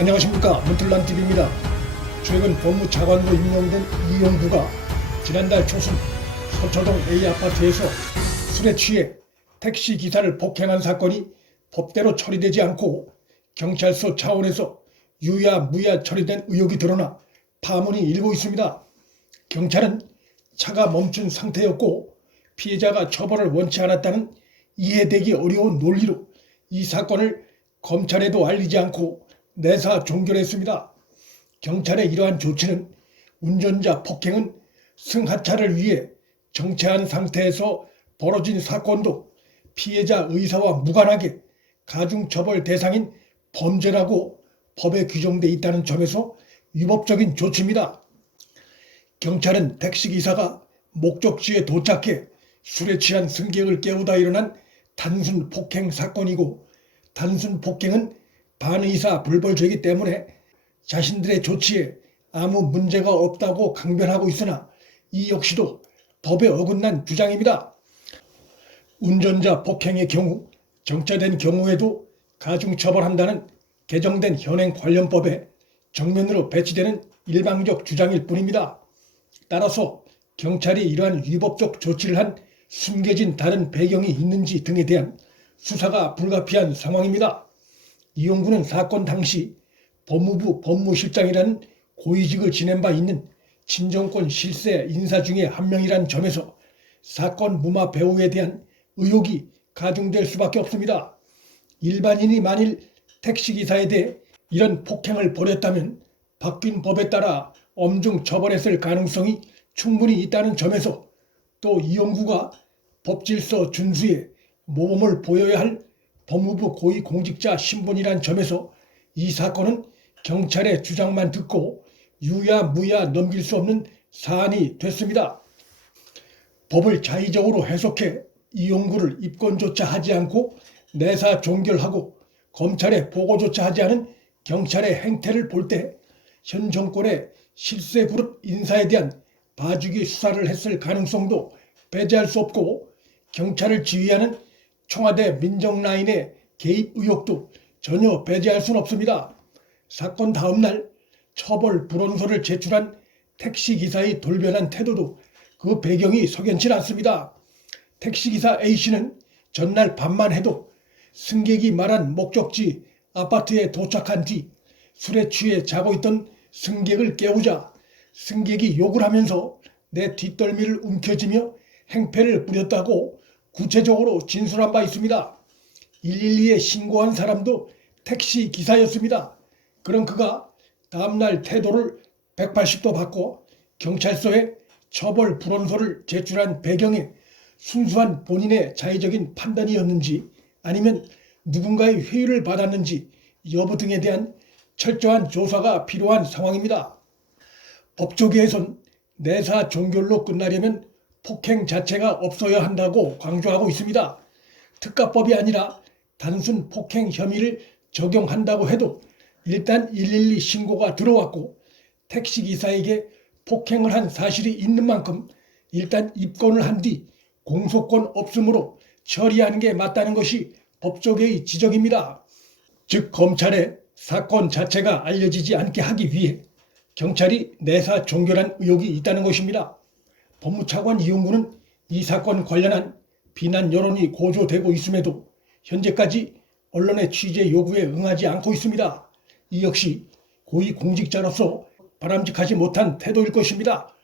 안녕하십니까, 문틀란TV입니다. 최근 법무차관으로 임명된 이용구가 지난달 초순 서초동 A아파트에서 술에 취해 택시기사를 폭행한 사건이 법대로 처리되지 않고 경찰서 차원에서 유야무야 처리된 의혹이 드러나 파문이 일고 있습니다. 경찰은 차가 멈춘 상태였고 피해자가 처벌을 원치 않았다는 이해되기 어려운 논리로 이 사건을 검찰에도 알리지 않고 내사 종결했습니다. 경찰의 이러한 조치는 운전자 폭행은 승하차를 위해 정체한 상태에서 벌어진 사건도 피해자 의사와 무관하게 가중처벌 대상인 범죄라고 법에 규정돼 있다는 점에서 위법적인 조치입니다. 경찰은 택시기사가 목적지에 도착해 술에 취한 승객을 깨우다 일어난 단순 폭행 사건이고, 단순 폭행은 반의사 불벌죄이기 때문에 자신들의 조치에 아무 문제가 없다고 강변하고 있으나 이 역시도 법에 어긋난 주장입니다. 운전자 폭행의 경우 정체된 경우에도 가중처벌한다는 개정된 현행 관련법에 정면으로 배치되는 일방적 주장일 뿐입니다. 따라서 경찰이 이러한 위법적 조치를 한 숨겨진 다른 배경이 있는지 등에 대한 수사가 불가피한 상황입니다. 이용구는 사건 당시 법무부 법무실장이라는 고위직을 지낸 바 있는 친정권 실세 인사 중에 한 명이란 점에서 사건 무마 배후에 대한 의혹이 가중될 수밖에 없습니다. 일반인이 만일 택시기사에 대해 이런 폭행을 벌였다면 바뀐 법에 따라 엄중 처벌했을 가능성이 충분히 있다는 점에서, 또 이용구가 법질서 준수에 모범을 보여야 할 법무부 고위공직자 신분이란 점에서 이 사건은 경찰의 주장만 듣고 유야무야 넘길 수 없는 사안이 됐습니다. 법을 자의적으로 해석해 이용구를 입건조차 하지 않고 내사 종결하고 검찰에 보고조차 하지 않은 경찰의 행태를 볼 때 현 정권의 실세그룹 인사에 대한 봐주기 수사를 했을 가능성도 배제할 수 없고, 경찰을 지휘하는 청와대 민정라인의 개입 의혹도 전혀 배제할 수는 없습니다. 사건 다음날 처벌 불원서를 제출한 택시기사의 돌변한 태도도 그 배경이 석연치 않습니다. 택시기사 A씨는 전날 밤만 해도 승객이 말한 목적지 아파트에 도착한 뒤 술에 취해 자고 있던 승객을 깨우자 승객이 욕을 하면서 내 뒷덜미를 움켜쥐며 행패를 부렸다고 구체적으로 진술한 바 있습니다. 112에 신고한 사람도 택시 기사였습니다. 그럼 그가 다음날 태도를 180도 바꿔 경찰서에 처벌 불원서를 제출한 배경에 순수한 본인의 자의적인 판단이었는지, 아니면 누군가의 회유를 받았는지 여부 등에 대한 철저한 조사가 필요한 상황입니다. 법조계에선 내사 종결로 끝나려면 폭행 자체가 없어야 한다고 강조하고 있습니다. 특가법이 아니라 단순 폭행 혐의를 적용한다고 해도 일단 112 신고가 들어왔고 택시기사에게 폭행을 한 사실이 있는 만큼 일단 입건을 한 뒤 공소권 없음으로 처리하는 게 맞다는 것이 법조계의 지적입니다. 즉, 검찰에 사건 자체가 알려지지 않게 하기 위해 경찰이 내사 종결한 의혹이 있다는 것입니다. 법무차관 이용구는 이 사건 관련한 비난 여론이 고조되고 있음에도 현재까지 언론의 취재 요구에 응하지 않고 있습니다. 이 역시 고위공직자로서 바람직하지 못한 태도일 것입니다.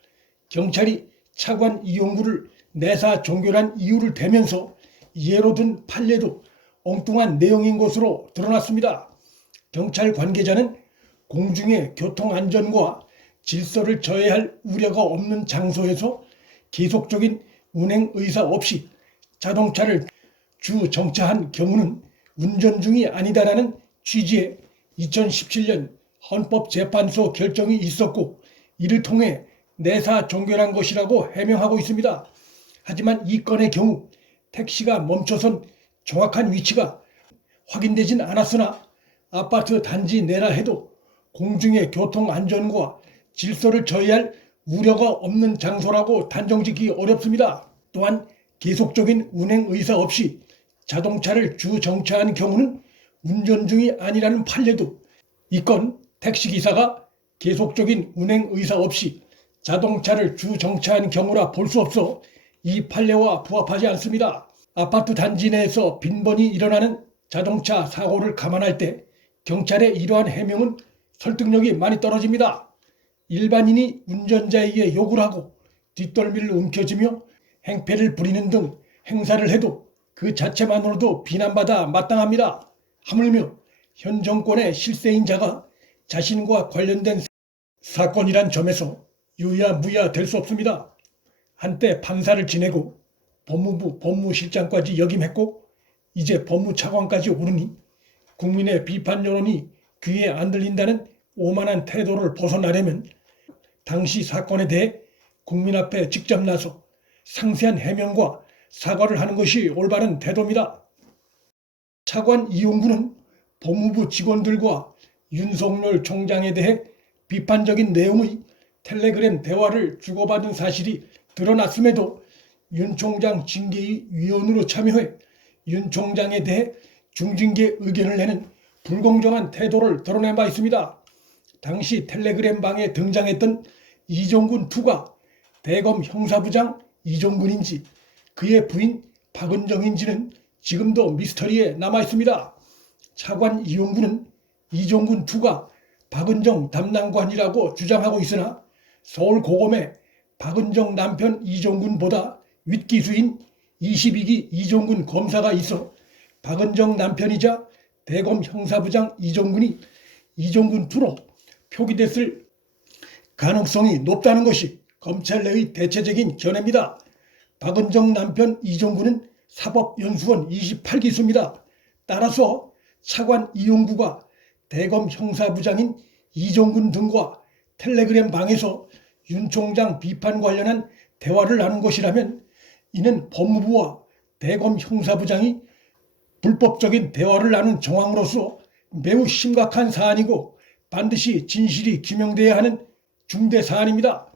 경찰이 차관 이용구를 내사 종결한 이유를 대면서 예로 든 판례도 엉뚱한 내용인 것으로 드러났습니다. 경찰 관계자는 공중의 교통안전과 질서를 저해할 우려가 없는 장소에서 계속적인 운행 의사 없이 자동차를 주정차한 경우는 운전 중이 아니다라는 취지의 2017년 헌법재판소 결정이 있었고 이를 통해 내사 종결한 것이라고 해명하고 있습니다. 하지만 이 건의 경우 택시가 멈춰선 정확한 위치가 확인되진 않았으나 아파트 단지 내라 해도 공중의 교통안전과 질서를 저해할 우려가 없는 장소라고 단정짓기 어렵습니다. 또한 계속적인 운행 의사 없이 자동차를 주정차한 경우는 운전 중이 아니라는 판례도 이 건 택시기사가 계속적인 운행 의사 없이 자동차를 주정차한 경우라 볼 수 없어 이 판례와 부합하지 않습니다. 아파트 단지 내에서 빈번히 일어나는 자동차 사고를 감안할 때 경찰의 이러한 해명은 설득력이 많이 떨어집니다. 일반인이 운전자에게 욕을 하고 뒷덜미를 움켜쥐며 행패를 부리는 등 행사를 해도 그 자체만으로도 비난받아 마땅합니다. 하물며 현 정권의 실세인자가 자신과 관련된 사건이란 점에서 유야무야 될 수 없습니다. 한때 판사를 지내고 법무부 법무실장까지 역임했고 이제 법무차관까지 오르니 국민의 비판 여론이 귀에 안 들린다는 오만한 태도를 벗어나려면 당시 사건에 대해 국민 앞에 직접 나서 상세한 해명과 사과를 하는 것이 올바른 태도입니다. 차관 이용구는 법무부 직원들과 윤석열 총장에 대해 비판적인 내용의 텔레그램 대화를 주고받은 사실이 드러났음에도 윤 총장 징계의 위원으로 참여해 윤 총장에 대해 중징계 의견을 내는 불공정한 태도를 드러낸 바 있습니다. 당시 텔레그램 방에 등장했던 이종근 투가 대검 형사부장 이종근인지 그의 부인 박은정인지는 지금도 미스터리에 남아있습니다. 차관 이용구는 이종근 투가 박은정 담당관이라고 주장하고 있으나 서울고검에 박은정 남편 이종근보다 윗기수인 22기 이종근 검사가 있어 박은정 남편이자 대검 형사부장 이종근이 이종근 투로 표기됐을 가능성이 높다는 것이 검찰 내의 대체적인 견해입니다. 박은정 남편 이종근은 사법연수원 28기수입니다. 따라서 차관 이용구가 대검 형사부장인 이종근 등과 텔레그램 방에서 윤 총장 비판 관련한 대화를 나눈 것이라면 이는 법무부와 대검 형사부장이 불법적인 대화를 나눈 정황으로서 매우 심각한 사안이고 반드시 진실이 규명돼야 하는 중대 사안입니다.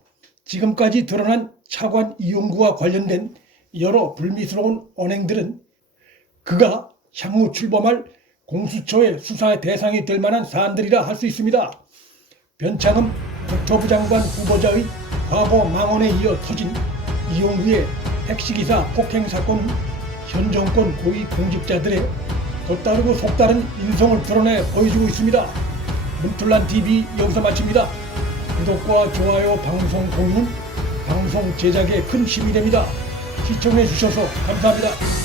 지금까지 드러난 차관 이용구와 관련된 여러 불미스러운 언행들은 그가 향후 출범할 공수처의 수사 대상이 될 만한 사안들이라 할 수 있습니다. 변창흠 국토부 장관 후보자의 과거 망언에 이어 터진 이용구의 택시기사 폭행 사건은 현 정권 고위 공직자들의 덧다르고 속다른 인성을 드러내 보여주고 있습니다. 문틀란TV 여기서 마칩니다. 구독과 좋아요, 방송 공유는 방송 제작에 큰 힘이 됩니다. 시청해 주셔서 감사합니다.